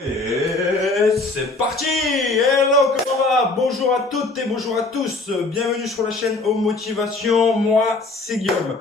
Et c'est parti! Hello, comment va? Bonjour à toutes et bonjour à tous. Bienvenue sur la chaîne Home Motivation. Moi, c'est Guillaume.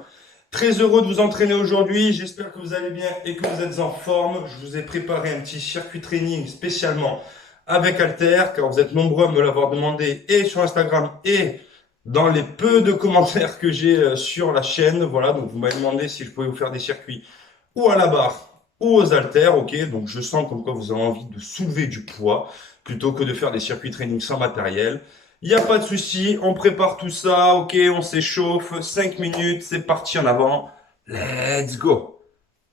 Très heureux de vous entraîner aujourd'hui. J'espère que vous allez bien et que vous êtes en forme. Je vous ai préparé un petit circuit training spécialement avec Alter, car vous êtes nombreux à me l'avoir demandé et sur Instagram et dans les peu de commentaires que j'ai sur la chaîne. Voilà, donc vous m'avez demandé si je pouvais vous faire des circuits ou à la barre ou aux haltères, ok? Donc je sens comme quoi vous avez envie de soulever du poids plutôt que de faire des circuits training sans matériel. Il n'y a pas de souci, on prépare tout ça, ok? On s'échauffe, 5 minutes, c'est parti en avant. Let's go!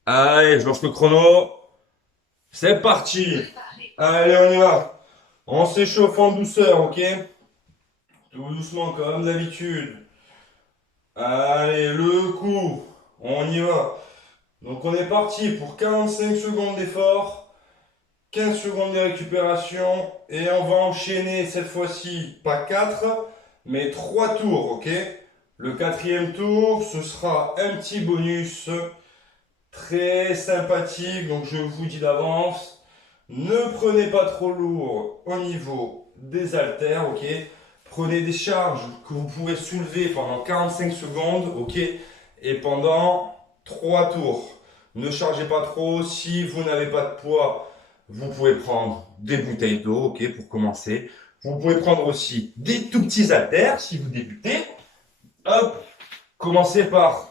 Allez, je lance le chrono. C'est parti! Allez, on y va. On s'échauffe en douceur, ok? Tout doucement comme d'habitude. Allez, le coup. On y va. Donc on est parti pour 45 secondes d'effort, 15 secondes de récupération et on va enchaîner cette fois-ci pas 4 mais 3 tours, ok? Le quatrième tour, ce sera un petit bonus très sympathique, donc je vous dis d'avance, ne prenez pas trop lourd au niveau des haltères, ok? Prenez des charges que vous pouvez soulever pendant 45 secondes, ok? Et pendant 3 tours. Ne chargez pas trop. Si vous n'avez pas de poids, vous pouvez prendre des bouteilles d'eau, ok, pour commencer. Vous pouvez prendre aussi des tout petits haltères si vous débutez. Hop, commencez par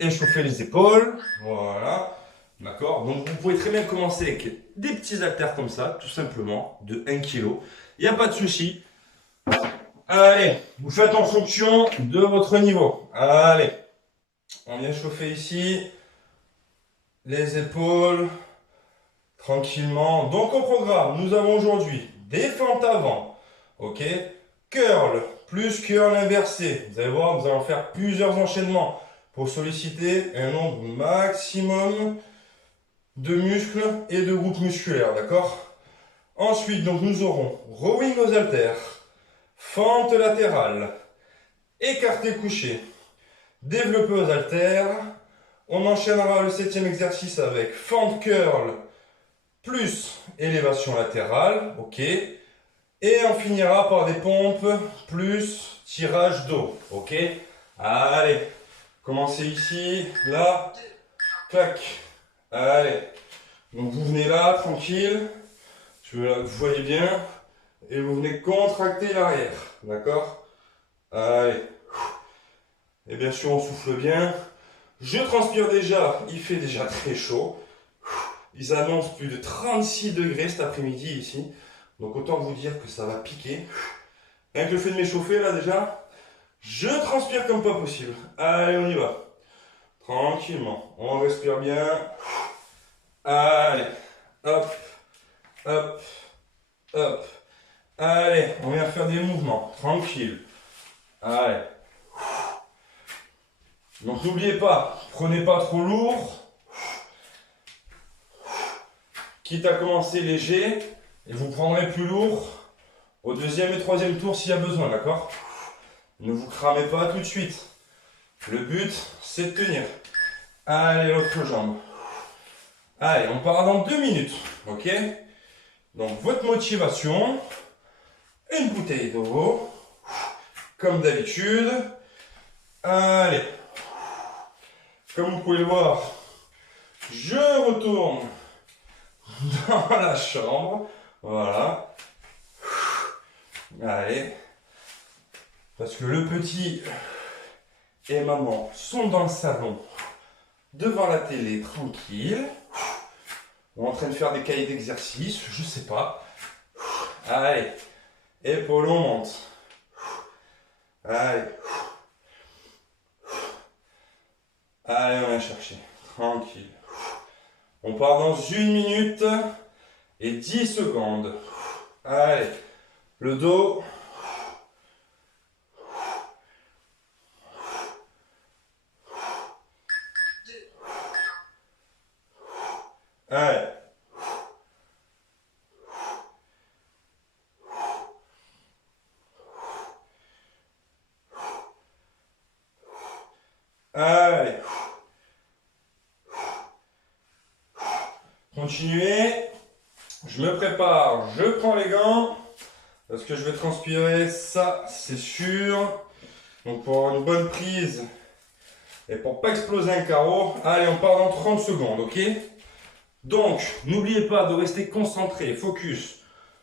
échauffer les épaules. Voilà. D'accord? Donc vous pouvez très bien commencer avec des petits haltères comme ça, tout simplement, de 1 kg. Il n'y a pas de souci. Allez, vous faites en fonction de votre niveau. Allez, on vient chauffer ici les épaules tranquillement. Donc au programme, nous avons aujourd'hui des fentes avant, ok, curl plus curl inversé. Vous allez voir, nous allons faire plusieurs enchaînements pour solliciter un nombre maximum de muscles et de groupes musculaires, d'accord? Ensuite, donc nous aurons rowing aux haltères, fente latérale, écarté couché, développé aux haltères. On enchaînera le septième exercice avec fente curl plus élévation latérale, ok. Et on finira par des pompes plus tirage d'eau, ok. Allez, commencez ici, là, clac. Allez, donc vous venez là, tranquille, vous voyez bien, et vous venez contracter l'arrière, d'accord. Allez, et bien sûr on souffle bien. Je transpire déjà, il fait déjà très chaud. Ils annoncent plus de 36 degrés cet après-midi ici. Donc autant vous dire que ça va piquer. Rien que le fait de m'échauffer là déjà, je transpire comme pas possible. Allez, on y va. Tranquillement. On respire bien. Allez. Hop, hop, hop. Allez, on vient faire des mouvements. Tranquille. Allez. Donc n'oubliez pas, prenez pas trop lourd. Quitte à commencer léger, et vous prendrez plus lourd au deuxième et troisième tour s'il y a besoin, d'accord? Ne vous cramez pas tout de suite. Le but, c'est de tenir. Allez, l'autre jambe. Allez, on part dans 2 minutes, ok? Donc, votre motivation, une bouteille d'eau, comme d'habitude. Allez, comme vous pouvez le voir, je retourne dans la chambre. Voilà. Allez. Parce que le petit et maman sont dans le salon, devant la télé, tranquille. On est en train de faire des cahiers d'exercice, je sais pas. Allez, épaules, on monte. Allez. Allez, on vient chercher. Tranquille. On part dans 1 minute et 10 secondes. Allez, le dos. Allez. Allez. Continuez. Je me prépare, je prends les gants. Parce que je vais transpirer, ça c'est sûr. Donc pour avoir une bonne prise et pour pas exploser un carreau, allez on part dans 30 secondes, ok? Donc n'oubliez pas de rester concentré, focus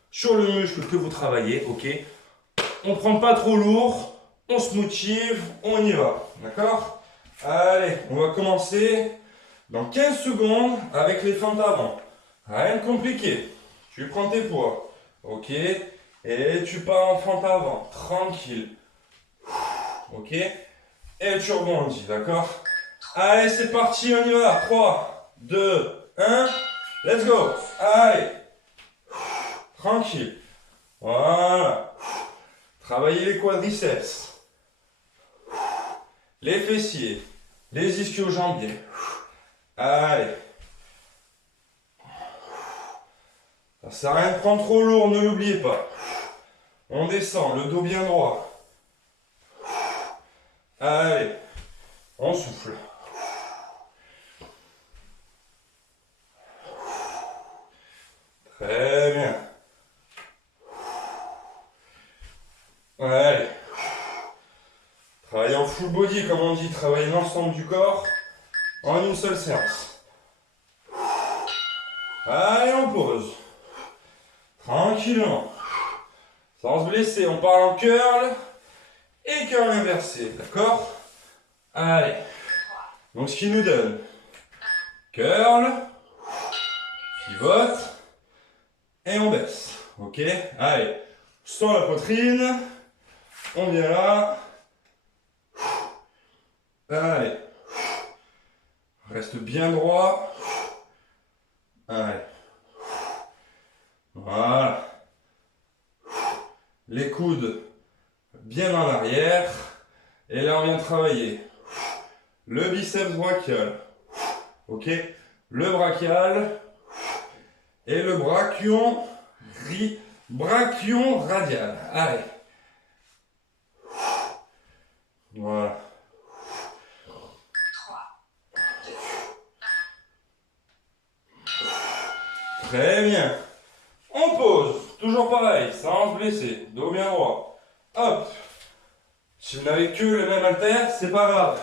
sur le muscle que vous travaillez, ok? On prend pas trop lourd, on se motive, on y va, d'accord? Allez, on va commencer dans 15 secondes avec les fentes avant. Rien de compliqué, tu prends tes poids, ok? Et tu pars en fente avant, tranquille. Ok? Et tu rebondis, d'accord? Allez, c'est parti, on y va. 3, 2, 1, let's go. Allez. Tranquille. Voilà. Travaillez les quadriceps, les fessiers, les ischio-jambiers. Allez. Ça sert à rien de prendre trop lourd, ne l'oubliez pas. On descend, le dos bien droit. Allez, on souffle. Très bien. Allez. Travaillez en full body, comme on dit, travaillez l'ensemble du corps en une seule séance. Allez, on pose. Tranquillement. Sans se blesser, on parle en curl et curl inversé, d'accord? Allez. Donc ce qui nous donne curl, pivote et on baisse. Ok? Allez. Sans la poitrine. On vient là. Allez. Reste bien droit. Allez. Voilà. Les coudes bien en arrière. Et là, on vient travailler le biceps brachial. Ok? Le brachial et le brachion radial. Allez. Voilà. 3, 2, 1. Très bien. On pose. Toujours pareil, sans se blesser. Dos bien droit. Hop. Si vous n'avez que le même haltère, c'est pas grave.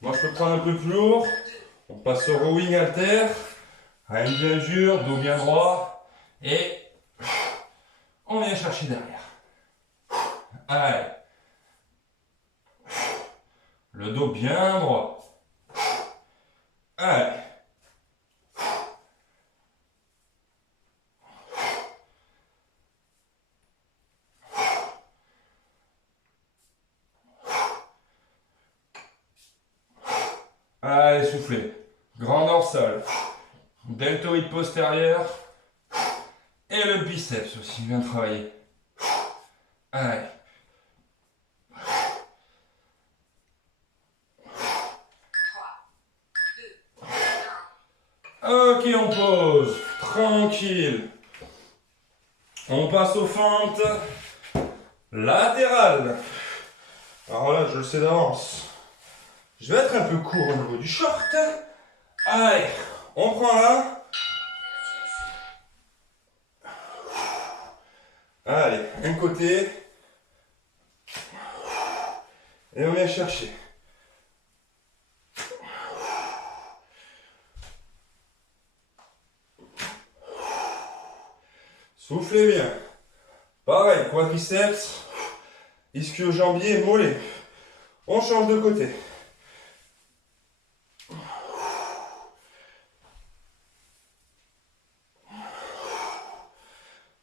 Moi, je peux prendre un peu plus lourd. On passe au rowing haltère. Rien de bien dur, dos bien droit. Et on vient chercher derrière. Allez. Le dos bien droit. Allez. Allez, soufflez. Grand dorsal. Deltoïde postérieur. Et le biceps aussi bien travaillé. Allez. 3, 2, 1. Ok, on pose. Tranquille. On passe aux fentes latérales. Alors là, je le sais d'avance. Je vais être un peu court au niveau du short. Allez, on prend là. Allez, un côté. Et on vient chercher. Soufflez bien. Pareil, quadriceps, ischio-jambier, mollet. On change de côté.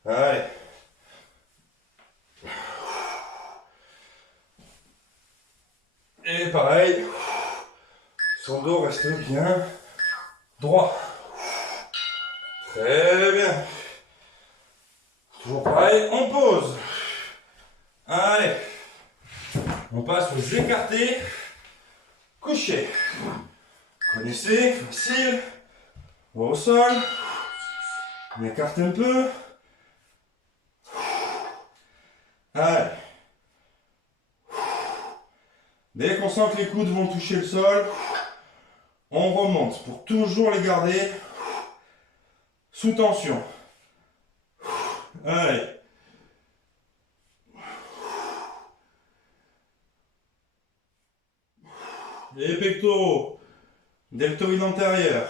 Allez. Et pareil, son dos reste bien droit. Très bien. Toujours pareil, on pose. Allez. On passe aux écartés. Couché. Connaissez, facile. Au sol. On écarte un peu. Allez. Dès qu'on sent que les coudes vont toucher le sol, on remonte pour toujours les garder sous tension. Allez. Les pectoraux, deltoïde antérieur,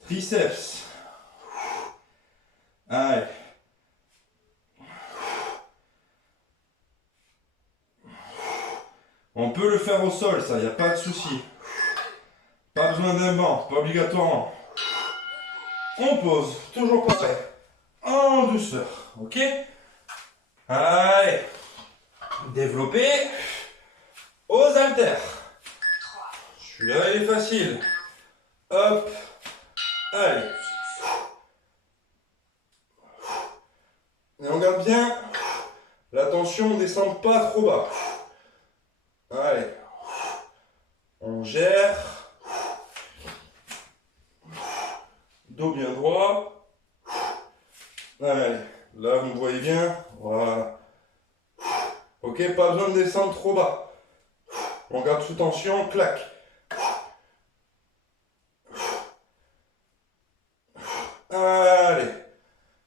triceps. Allez. On peut le faire au sol, ça, il n'y a pas de souci. Pas besoin d'un banc, pas obligatoirement. On pose, toujours pareil. En douceur, ok? Allez. Développer aux haltères. Celui-là, il est facile. Hop. Allez. Et on garde bien. La tension ne descend pas trop bas. Allez. On gère. Dos bien droit. Allez. Là, vous me voyez bien. Voilà. Ok, pas besoin de descendre trop bas. On garde sous tension, clac. Allez.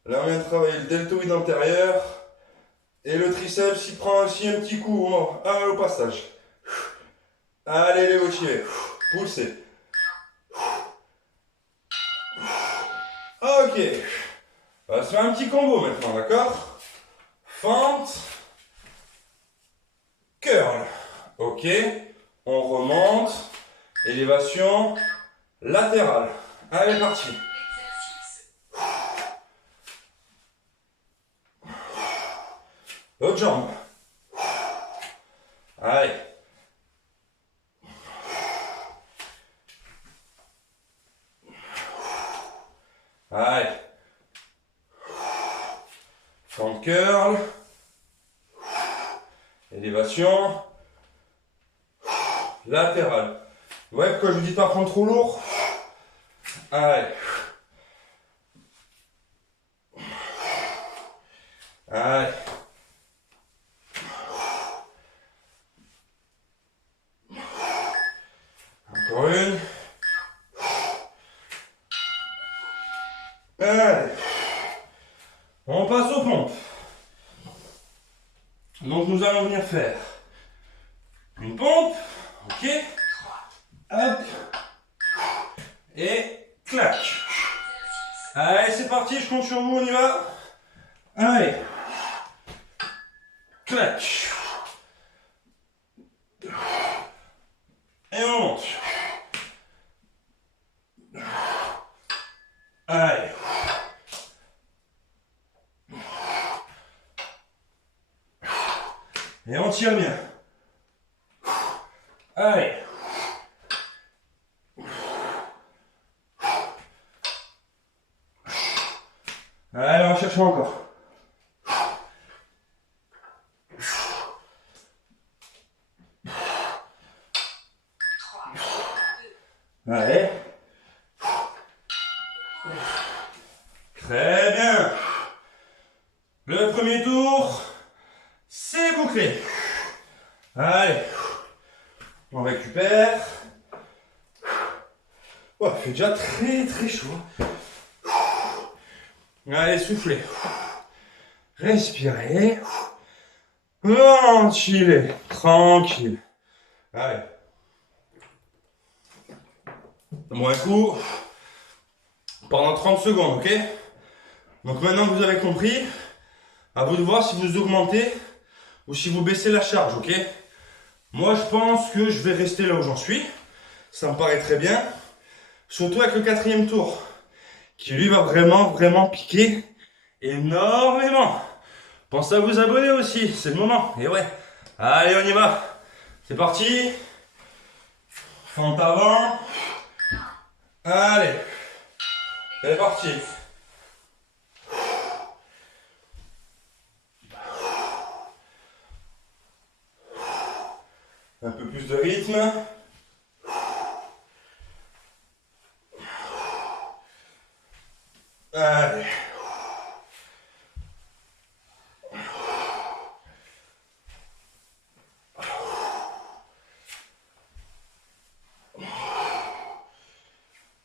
Là, on vient de travailler le deltoïde antérieur. Et le triceps, il prend aussi un petit coup au passage. Allez, les motivés. Poussez. Ok. On va se faire un petit combo maintenant, d'accord? Fente. Curl. Ok. On remonte. Élévation latérale. Allez, parti. L'autre jambe. Allez. Allez. Front curl. Élévation. Latérale. Ouais, pourquoi je vous dis pas prendre trop lourd? Allez. Allez. Encore une. Allez. On passe aux pompes. Donc nous allons venir faire une pompe. Ok. Hop. Et clac. Allez, c'est parti, je compte sur vous, on y va. Allez. Clac. Et on monte. Allez. Et on tire bien. Allez. Allez, on va chercher encore. Allez. Très bien. Le premier tour, c'est bouclé. Allez. On récupère. Oh, il fait déjà très très chaud. Allez, soufflez. Respirez. Ventilez. Tranquille. Allez. Bon, un coup. Pendant 30 secondes, ok? Donc maintenant que vous avez compris, à vous de voir si vous augmentez ou si vous baissez la charge, ok? Moi, je pense que je vais rester là où j'en suis. Ça me paraît très bien. Surtout avec le quatrième tour, qui lui va vraiment piquer énormément. Pensez à vous abonner aussi, c'est le moment. Et ouais, allez, on y va. C'est parti. Fente avant. Allez, c'est parti. Un peu plus de rythme. Allez.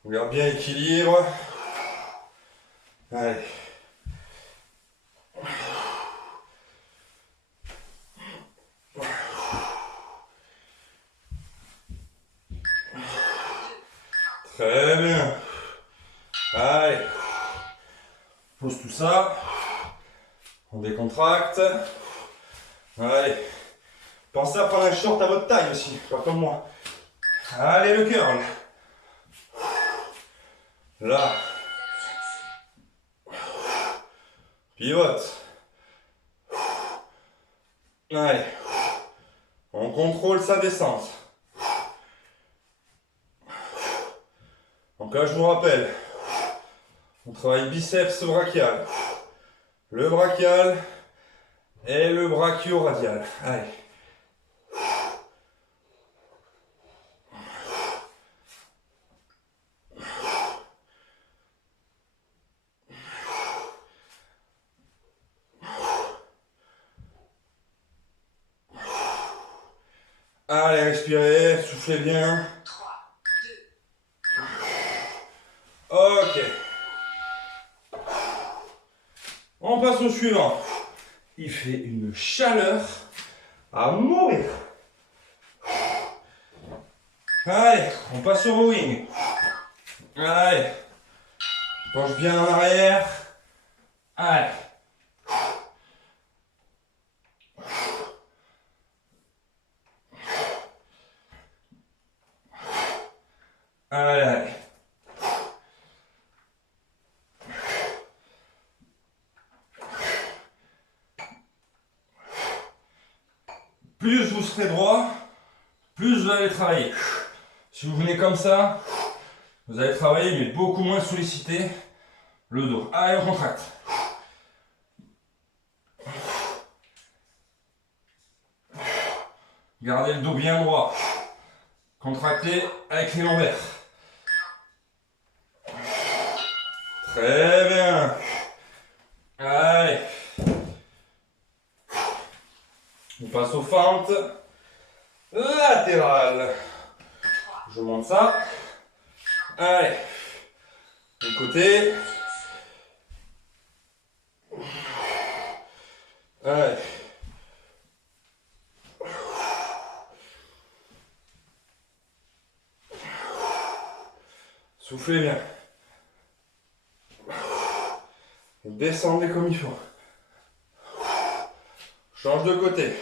On garde bien l'équilibre. Allez. Très bien. Allez. Pose tout ça. On décontracte. Allez. Pensez à prendre un short à votre taille aussi, pas comme moi. Allez, le curl. Là. Pivote. Allez. On contrôle sa descente. Donc là, je vous rappelle, on travaille biceps brachial, le brachial et le brachio-radial. Allez. Allez, respirez, soufflez bien. 3, 2, Ok. On passe au suivant. Il fait une chaleur à mourir. Allez, on passe au rowing. Allez. Penche bien en arrière. Allez. Allez, allez. Plus vous serez droit, plus vous allez travailler. Si vous venez comme ça, vous allez travailler mais beaucoup moins solliciter le dos. Allez, on contracte. Gardez le dos bien droit. Contractez avec les lombaires. Très bien. Allez. On passe aux fentes latérales. Je monte ça. Allez. De côté. Allez. Soufflez bien. Descendez comme il faut. Change de côté.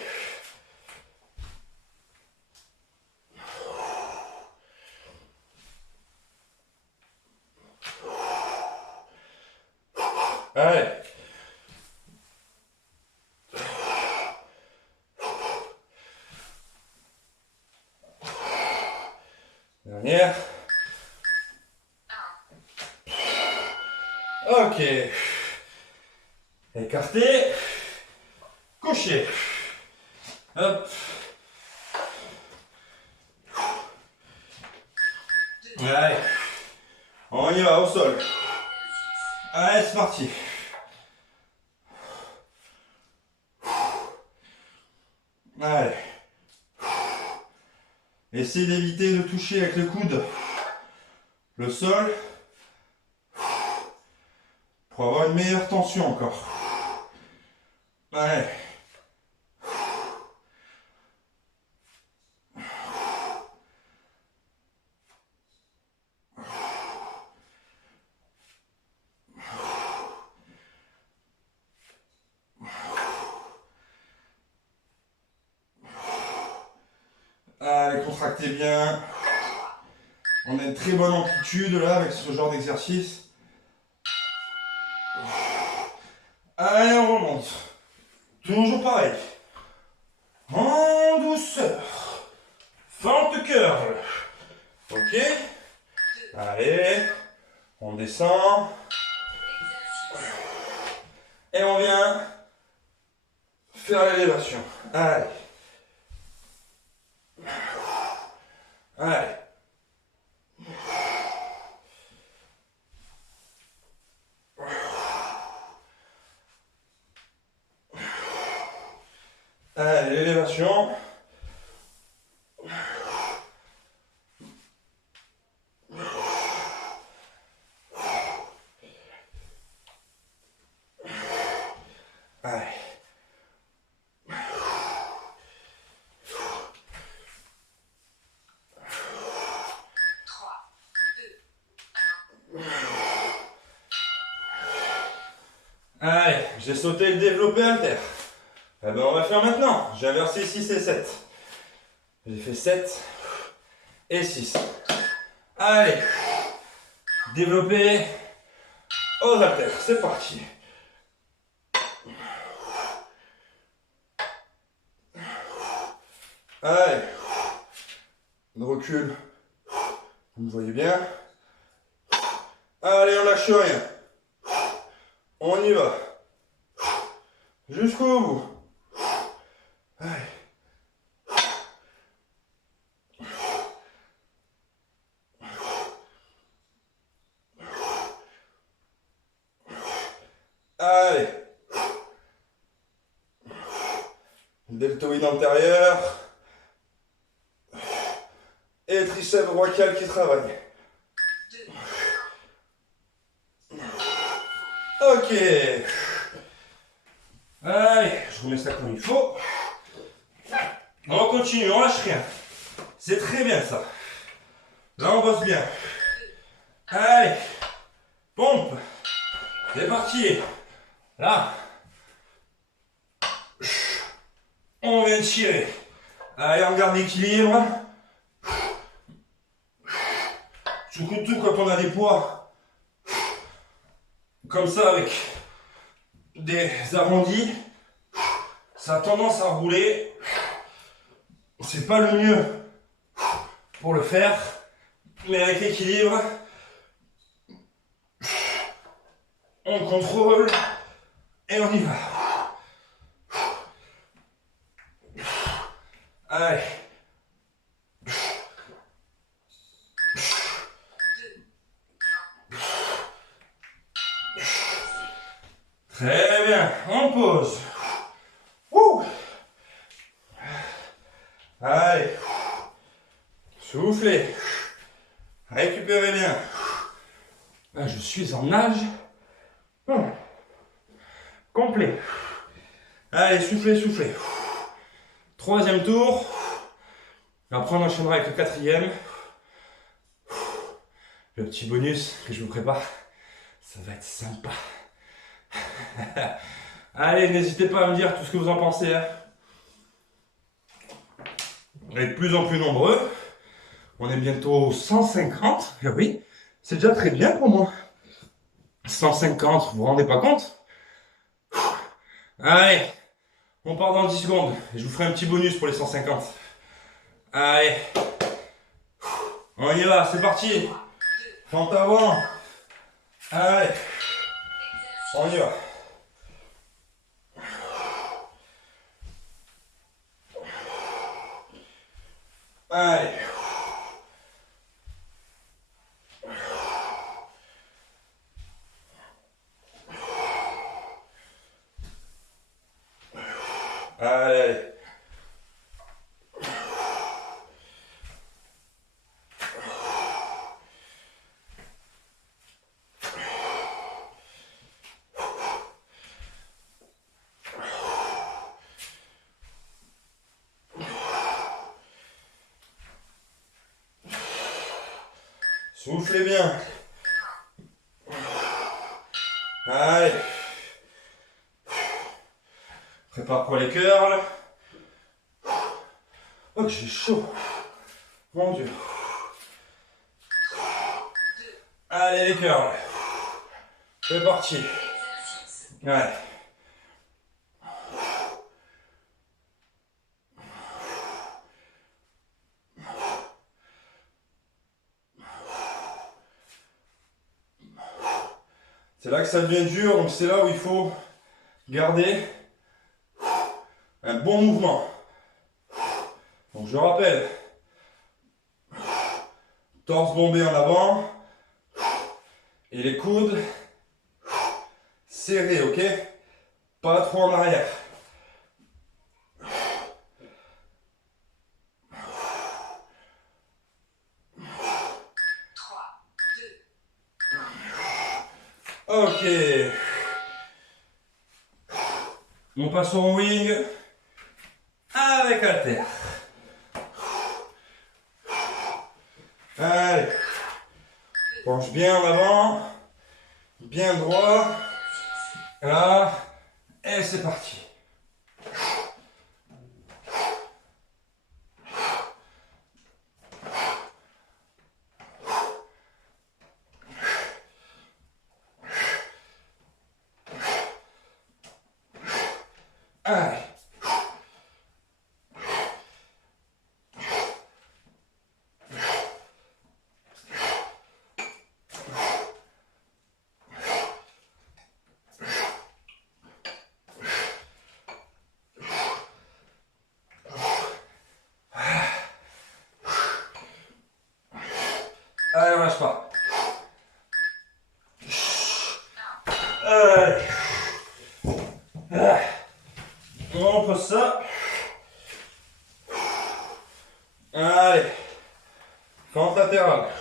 Allez. Dernière. Ok. Écarté. Couché. Hop. Allez. On y va au sol. Allez, c'est parti. Allez. Essayez d'éviter de toucher avec le coude le sol pour avoir une meilleure tension encore. Allez. Allez, contractez bien. On a une très bonne amplitude là avec ce genre d'exercice. Allez, on remonte. Toujours pareil. En douceur. Fente curl. Ok. Allez. On descend. Et on vient faire l'élévation. Allez. Allez. Allez, l'élévation. Allez. trois, deux, Allez, j'ai sauté le développé halter. Eh ben on va faire maintenant. J'ai inversé 6 et 7. J'ai fait 7 et 6. Allez, développé aux haltères. C'est parti. Allez, on recule. Vous me voyez bien. Allez, on lâche rien. On y va. Jusqu'au bout. Allez. Allez. Deltoïde antérieur. Et triceps brachial qui travaille. Ok. Allez, je remets ça comme il faut. On continue, on lâche rien. C'est très bien ça. Là on bosse bien. Allez. Pompe. C'est parti. Là. On vient de tirer. Allez, on garde l'équilibre. Surtout quand on a des poids comme ça avec des arrondis, ça a tendance à rouler. C'est pas le mieux pour le faire, mais avec l'équilibre, on contrôle et on y va. Allez. Très bien, on pose. Ouh. Allez. Soufflez. Récupérez bien. Là, je suis en nage. Complet. Allez, soufflez, soufflez. Troisième tour. Après, on enchaînera avec le quatrième. Le petit bonus que je vous prépare, ça va être sympa. Allez, n'hésitez pas à me dire tout ce que vous en pensez. Hein. On est de plus en plus nombreux. On est bientôt 150. Et oui, c'est déjà très bien pour moi. 150, vous vous rendez pas compte? Allez, on part dans 10 secondes. Et je vous ferai un petit bonus pour les 150. Allez. On y va, c'est parti. Fente avant. Allez. On y va. Allez. Allez. Soufflez bien. Allez. Prépare pour les curls. Oh, j'ai chaud. Mon Dieu. Allez, les curls. C'est parti. Ouais. C'est là que ça devient dur, donc c'est là où il faut garder un bon mouvement. Donc je rappelle, torse bombé en avant et les coudes serrés, ok? Pas trop en arrière. Ok. On passe au wing avec haltère. Allez. Penche bien en avant. Bien droit. Là. Et c'est parti. Allez. Allez, on lâche pas. Allez. On pose ça. Allez. Fente latérale.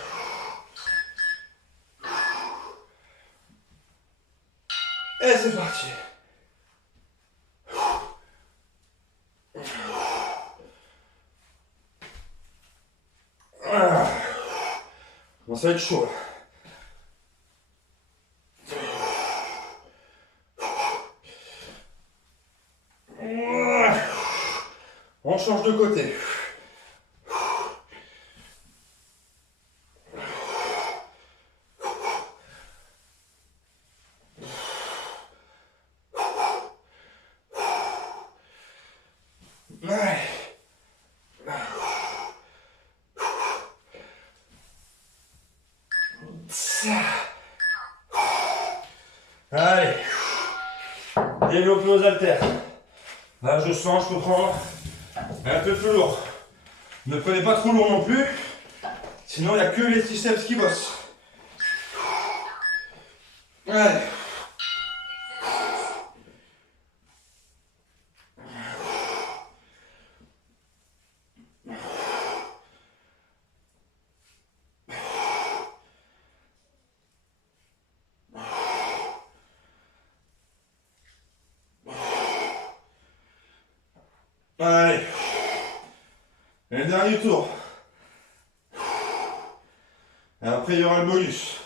Et c'est parti. Bon, ça va être chaud là. On change de côté. Allez. Allez. Développer aux haltères. Là, je sens, je peux prendre un peu plus lourd. Ne prenez pas trop lourd non plus, sinon il n'y a que les triceps qui bossent. Allez. Allez. Et le dernier tour. Et après, il y aura le bonus.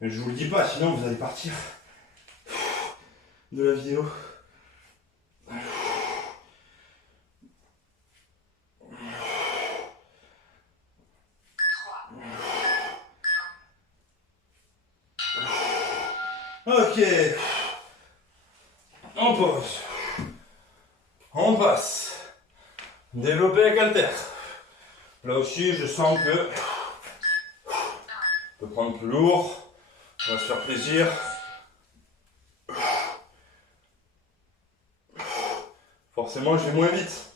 Mais je vous le dis pas, sinon vous allez partir de la vidéo. Ok. On pose. On passe. Développer avec haltère. Là aussi, je sens que je peux prendre plus lourd. On va se faire plaisir. Forcément, je vais moins vite.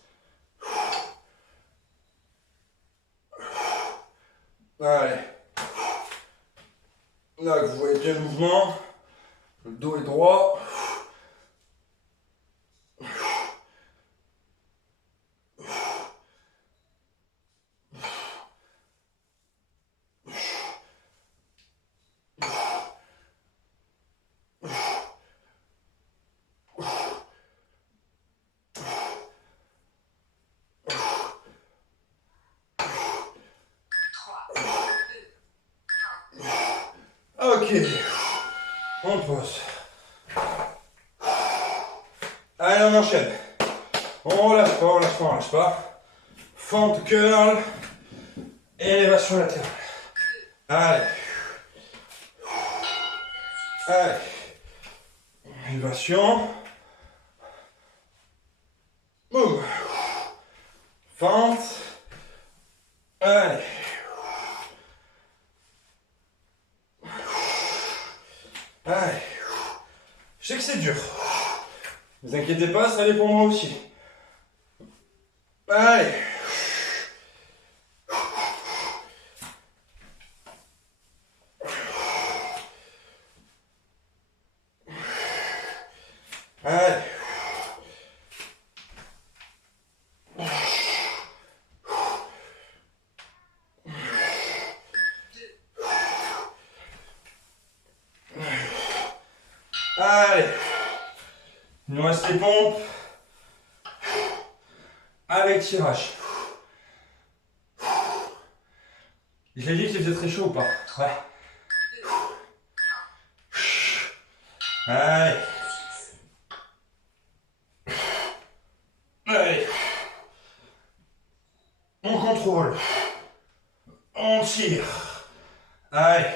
Allez. Là, que vous voyez bien le mouvement. Le dos est droit. Ok, on pose. Allez, on enchaîne. On lâche pas, on lâche pas, on lâche pas. Fente curl. Élévation latérale. Allez. Allez. Élévation. Boum. Fente. Allez. Allez. Je sais que c'est dur. Ne vous inquiétez pas, ça allait pour moi aussi. Allez. Allez. Allez. Il nous reste les pompes. Avec tirage. Je l'ai dit qu'il faisait très chaud ou pas? Ouais. Allez. Allez. On contrôle. On tire. Allez.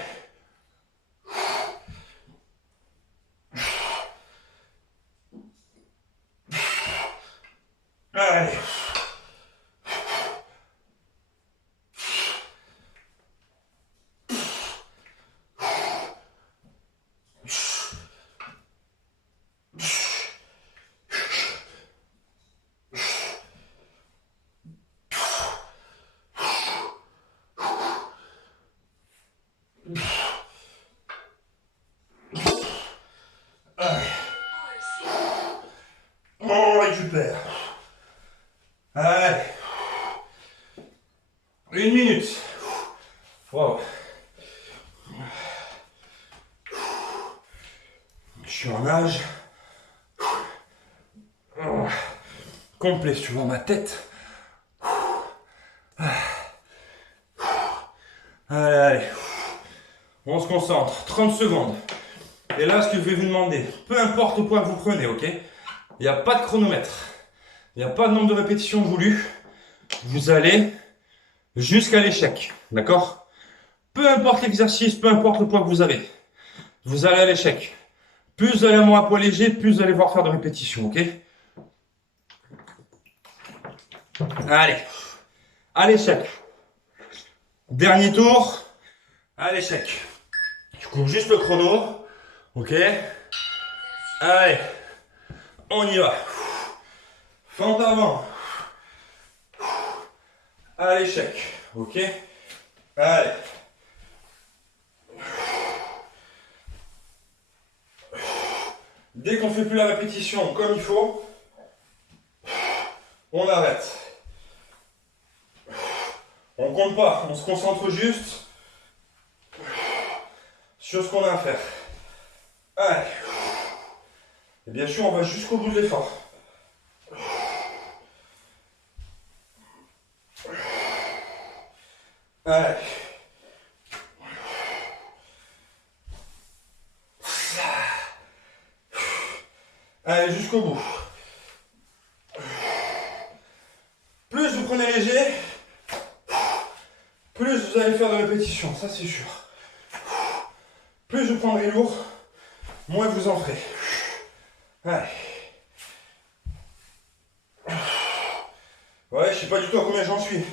Allez. On récupère. Allez. 1 minute. Wow. Je suis en nage. Complet, tu vois ma tête. Allez, allez. On se concentre. 30 secondes. Et là, ce que je vais vous demander, peu importe le poids que vous prenez, ok? Il n'y a pas de chronomètre. Il n'y a pas de nombre de répétitions voulues. Vous allez jusqu'à l'échec. D'accord? Peu importe l'exercice, peu importe le poids que vous avez. Vous allez à l'échec. Plus vous allez avoir un poids léger, plus vous allez voir faire de répétitions, ok? Allez. À l'échec. Dernier tour. À l'échec. Tu cours juste le chrono. Ok? Allez. On y va. Fente avant. À l'échec. Ok? Allez. Dès qu'on ne fait plus la répétition comme il faut, on arrête. On compte pas, on se concentre juste sur ce qu'on a à faire. Allez. Et bien sûr, on va jusqu'au bout de l'effort. Allez. Allez, jusqu'au bout. Plus vous prenez léger, plus vous allez faire de répétitions, ça c'est sûr. Plus vous prendrez lourd, moins vous en ferez. Allez. Ouais, je sais pas du tout à combien j'en suis.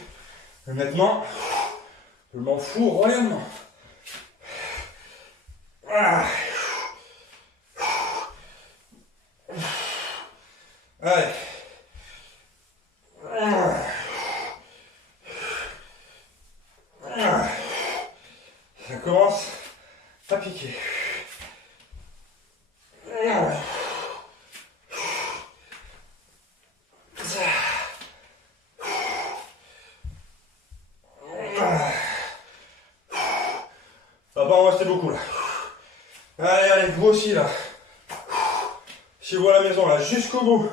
Honnêtement, je m'en fous royalement. Ah. Allez. Ça commence à piquer. Ça va pas en rester beaucoup là. Allez, allez, vous aussi là. Si vous à la maison là, jusqu'au bout.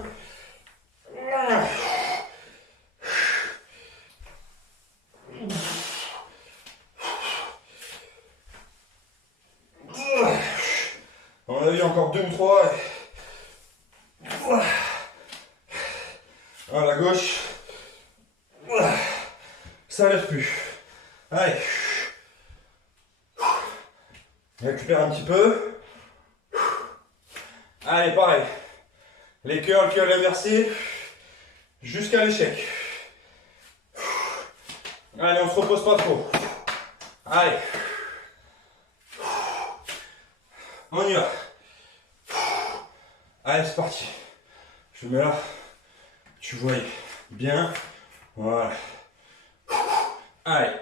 À mon avis, encore 2 ou 3. À la gauche. Ça lève plus. Allez. Récupère un petit peu. Allez, pareil. Les curls inversés jusqu'à l'échec. Allez, on se repose pas trop. Allez. On y va. Allez, c'est parti. Je me mets là. Tu vois bien. Voilà. Allez.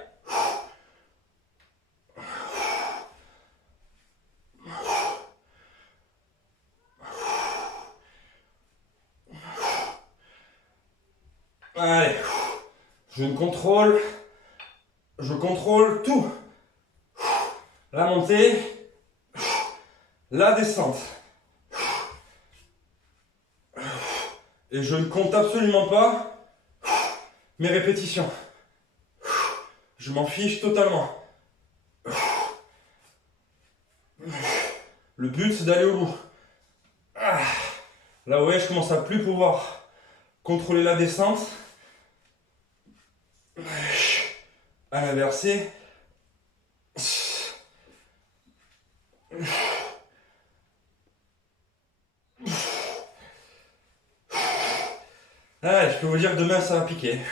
Allez. Je contrôle tout. La montée, la descente. Et je ne compte absolument pas mes répétitions. Je m'en fiche totalement. Le but, c'est d'aller au bout. Là, vous voyez, je commence à plus pouvoir contrôler la descente. À l'inversé. Allez, je peux vous dire que demain ça va piquer.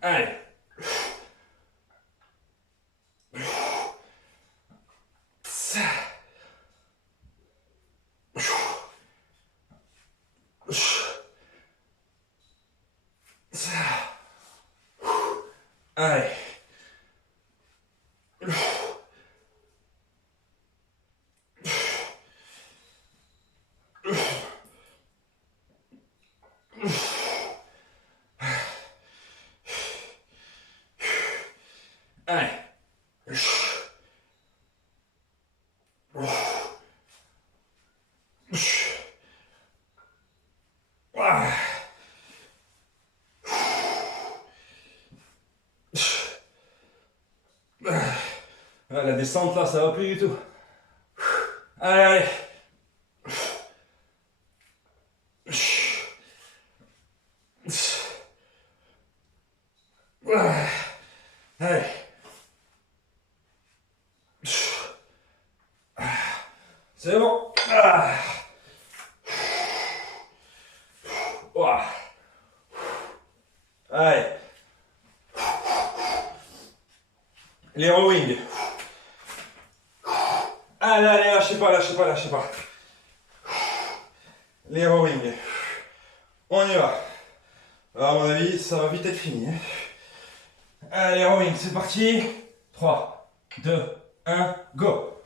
Allez. Allez. Allez. La descente là, ça va plus du tout. Allez, allez. Allez. C'est bon. Allez. Les rowing. Allez, allez, lâchez pas, lâchez pas, lâchez pas. Les rowing. On y va. Alors, à mon avis, ça va vite être fini. Allez, rowing, c'est parti. 3, 2, 1, go.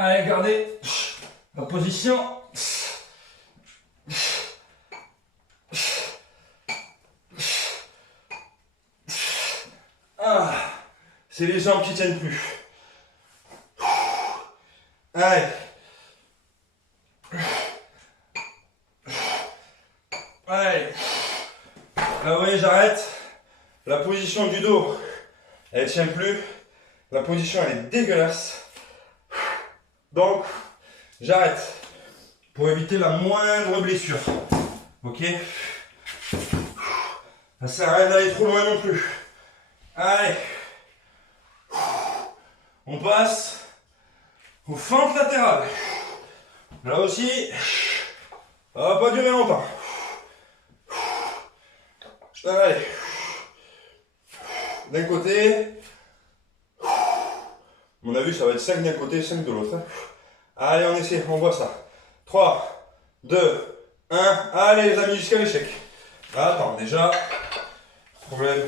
Allez, gardez la position. C'est les jambes qui tiennent plus. Allez. Allez. Là, vous voyez, j'arrête. La position du dos, elle tient plus. La position, elle est dégueulasse. Donc, j'arrête. Pour éviter la moindre blessure. Ok? Ça sert à rien d'aller trop loin non plus. Allez. On passe aux fentes latérales. Là aussi, ça va pas durer longtemps. Allez. D'un côté. On a vu, ça va être 5 d'un côté, 5 de l'autre. Allez, on essaie, on voit ça. 3, 2, 1. Allez les amis, jusqu'à l'échec. Attends, déjà, problème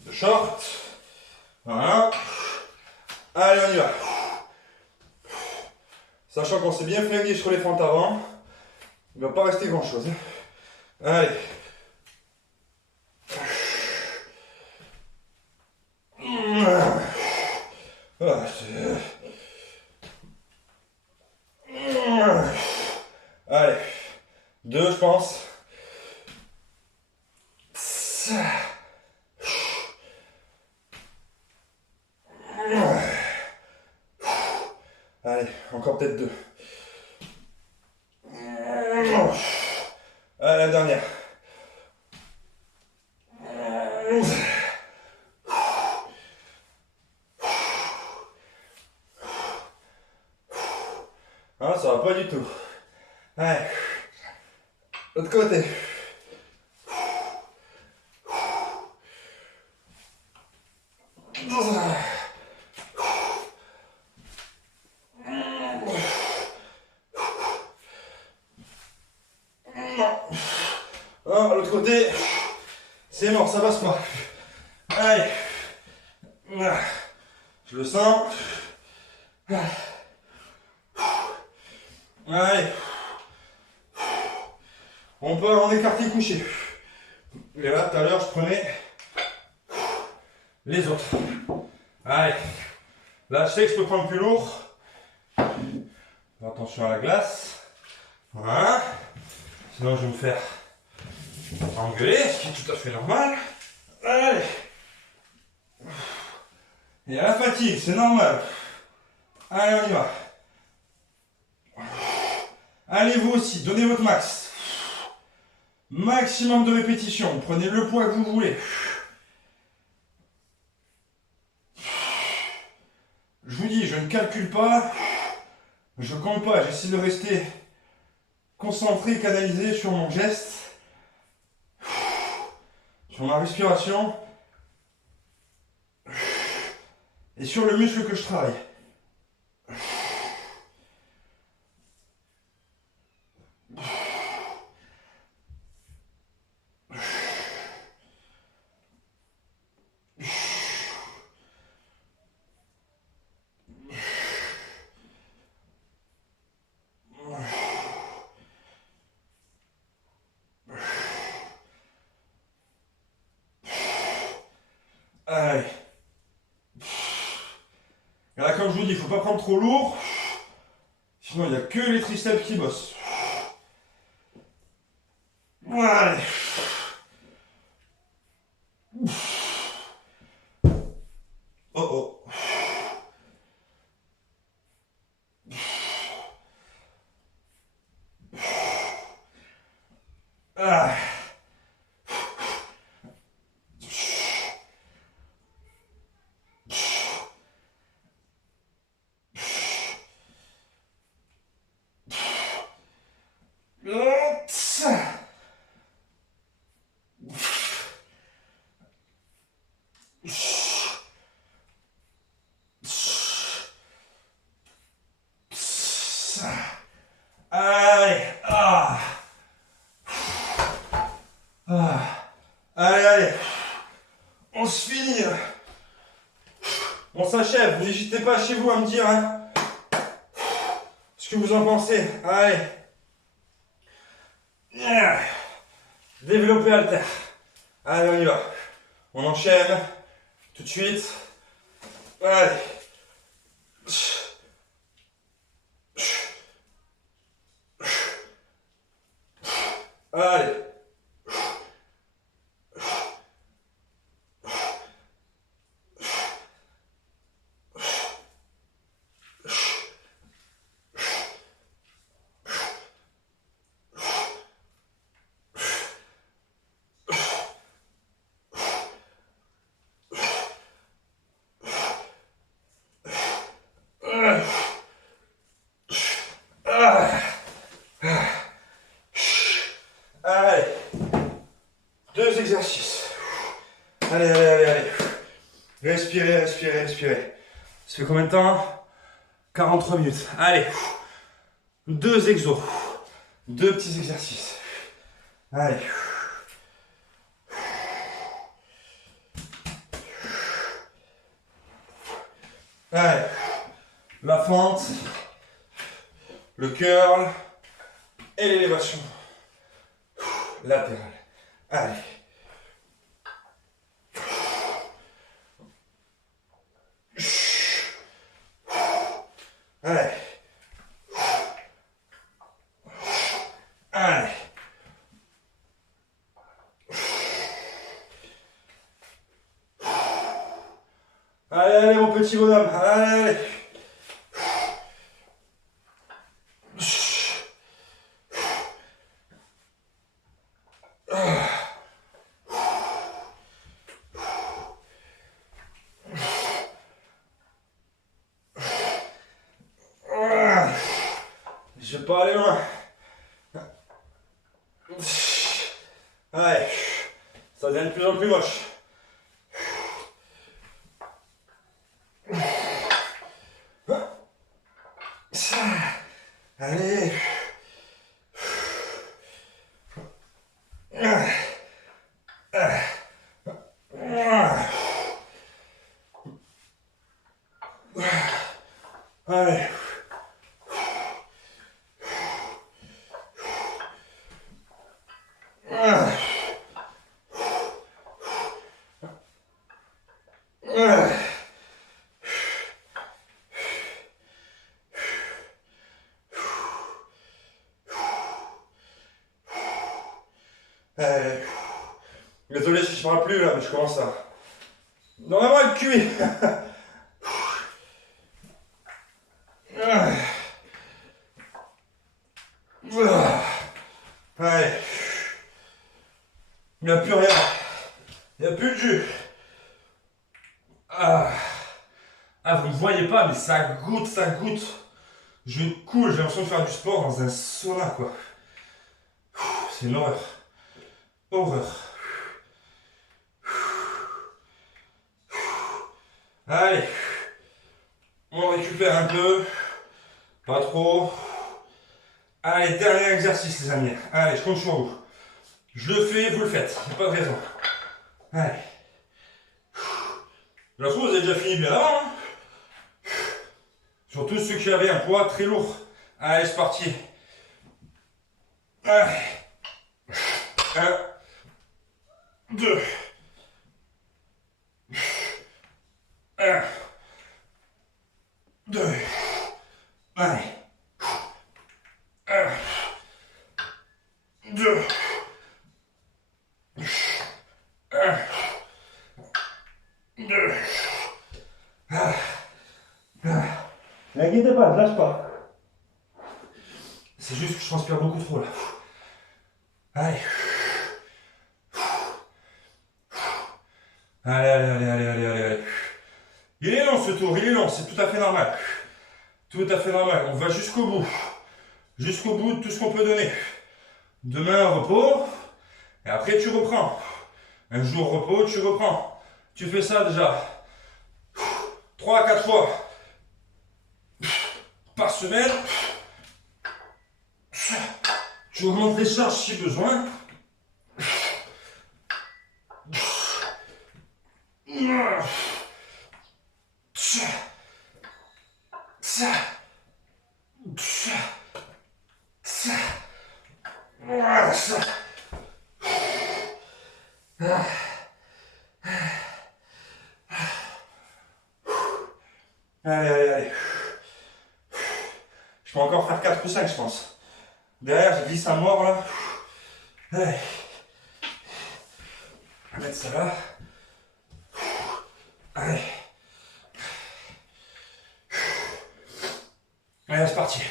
de short. Voilà. Allez, on y va. Sachant qu'on s'est bien flingué sur les fentes avant, il ne va pas rester grand chose. Allez. Allez. 2, je pense. Allez, encore peut-être 2. Allez, la dernière. Ah, ça va pas du tout. Allez. L'autre côté. Ah, l'autre côté, c'est mort, ça passe pas. Allez. Je le sens. Allez. On peut en écarter couché. Et là, tout à l'heure, je prenais les autres. Allez. Là, je sais que je peux prendre plus lourd. Attention à la glace. Voilà. Sinon, je vais me faire engueuler, ce qui est tout à fait normal. Allez. Et à la fatigue, c'est normal. Allez, on y va. Allez, vous aussi, donnez votre max. Maximum de répétitions. Prenez le poids que vous voulez. Je vous dis, je ne calcule pas. Je compte pas. J'essaie de rester concentré, canalisé sur mon geste. Sur ma respiration. Et sur le muscle que je travaille. Allez. Et là, comme je vous dis, il ne faut pas prendre trop lourd. Sinon, il n'y a que les triceps qui bossent. Allez. Oh oh. Ah. Allez. Ah. Ah. Allez, allez. On se finit. On s'achève. N'hésitez pas chez vous à me dire ce que vous en pensez. Allez. Développer halter. Allez, on y va. On enchaîne. Tout de suite. Allez. Allez. Allez. 2 exercices. Allez, allez, allez, allez. Respirez, respirez, respirez. Ça fait combien de temps? 43 minutes. Allez. 2 exos. 2 petits exercices. Allez. Allez. La fente, le curl et l'élévation latérale. Allez. Allez. Allez. Allez, allez, mon petit bonhomme. Allez, allez. Je vais pas aller loin. Allez, ça devient de plus en plus moche. Allez. Allez. Allez. Désolé si je parle plus là, mais je commence à... Normalement le cuit. Allez. Il n'y a plus rien. Il n'y a plus de jus. Ah, vous ne voyez pas, mais ça goutte, ça goutte. Je coule, j'ai l'impression de faire du sport dans un sauna, quoi. C'est une horreur. Horreur. Allez. On récupère un peu. Pas trop. Allez, dernier exercice, les amis. Allez, je compte sur vous. Je le fais, vous le faites. Il n'y a pas de raison. Allez. La fois, vous avez déjà fini bien avant. Hein, surtout ceux qui avaient un poids très lourd. Allez, c'est parti. Allez. 1, 2. 1, 2. Allez. 1, 2. 1, 2. N'inquiétez pas, ne lâche pas. C'est juste que je transpire beaucoup trop là. Allez. Allez. Il est long ce tour, il est long, c'est tout à fait normal. Tout à fait normal. On va jusqu'au bout. Jusqu'au bout de tout ce qu'on peut donner. Demain, repos. Et après, tu reprends. Un jour repos, tu reprends. Tu fais ça déjà 3 à 4 fois par semaine. Tu augmentes les charges si besoin. Allez. Je peux encore faire 4 ou 5, je pense. Derrière, je glisse à mort là. Allez. On va mettre ça là. Allez. Allez, c'est parti.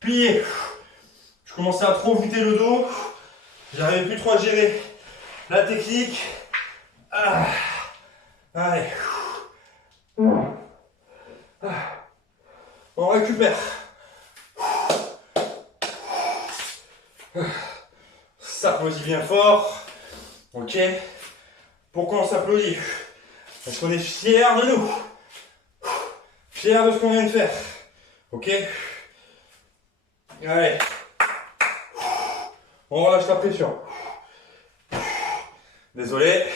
Plié. Je commençais à trop voûter le dos. J'arrivais plus trop à gérer la technique. Allez. On récupère. S'applaudit bien fort. Ok. Pourquoi on s'applaudit? Parce qu'on est fiers de nous. Fiers de ce qu'on vient de faire. Ok. Allez. On relâche la pression. Désolé.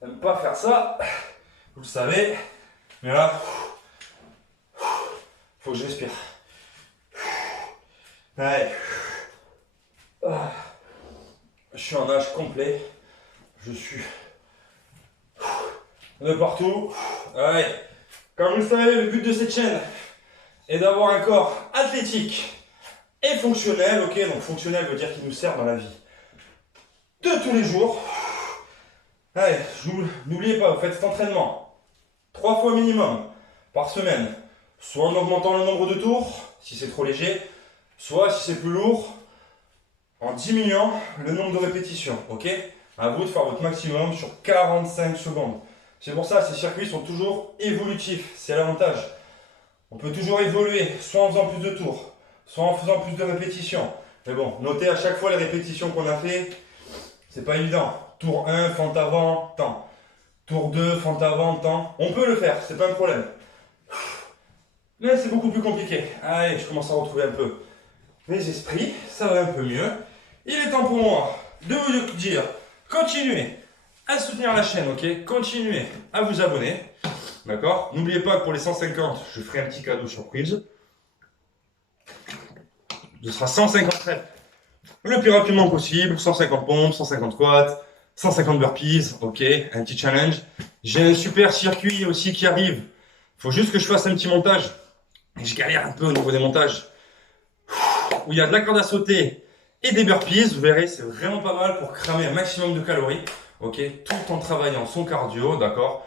J'aime pas faire ça. Vous le savez. Mais là. Faut que je respire. Allez. Je suis en nage complet. Je suis de partout. Allez. Comme vous le savez, le but de cette chaîne est d'avoir un corps athlétique et fonctionnel. Ok, donc fonctionnel veut dire qu'il nous sert dans la vie de tous les jours. Allez, n'oubliez pas, vous faites cet entraînement 3 fois minimum par semaine. Soit en augmentant le nombre de tours, si c'est trop léger, soit si c'est plus lourd, en diminuant le nombre de répétitions. Ok? À vous de faire votre maximum sur 45 secondes. C'est pour ça que ces circuits sont toujours évolutifs. C'est l'avantage. On peut toujours évoluer, soit en faisant plus de tours, soit en faisant plus de répétitions. Mais bon, notez à chaque fois les répétitions qu'on a fait. C'est pas évident. Tour 1, fente avant, temps. Tour 2, fente avant, temps. On peut le faire, c'est pas un problème. Mais c'est beaucoup plus compliqué. Allez, je commence à retrouver un peu mes esprits. Ça va un peu mieux. Il est temps pour moi de vous dire, continuez à soutenir la chaîne, ok? Continuez à vous abonner. D'accord? N'oubliez pas que pour les 150, je ferai un petit cadeau surprise. Ce sera 150 reps le plus rapidement possible. 150 pompes, 150 squats, 150 burpees, ok? Un petit challenge. J'ai un super circuit aussi qui arrive. Il faut juste que je fasse un petit montage. Je galère un peu au niveau des montages. Où il y a de la corde à sauter et des burpees. Vous verrez, c'est vraiment pas mal pour cramer un maximum de calories. Ok? Tout en travaillant son cardio, d'accord?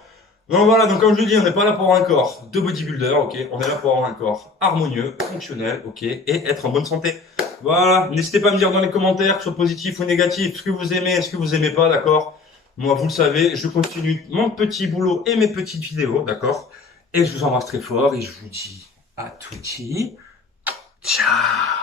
Donc voilà, donc comme je vous dis, on n'est pas là pour avoir un corps de bodybuilder, ok? On est là pour avoir un corps harmonieux, fonctionnel, ok? Et être en bonne santé. Voilà, n'hésitez pas à me dire dans les commentaires, que ce soit positif ou négatif, ce que vous aimez, ce que vous aimez pas, d'accord? Moi, vous le savez, je continue mon petit boulot et mes petites vidéos, d'accord? Et je vous embrasse très fort et je vous dis à tutti. Ciao!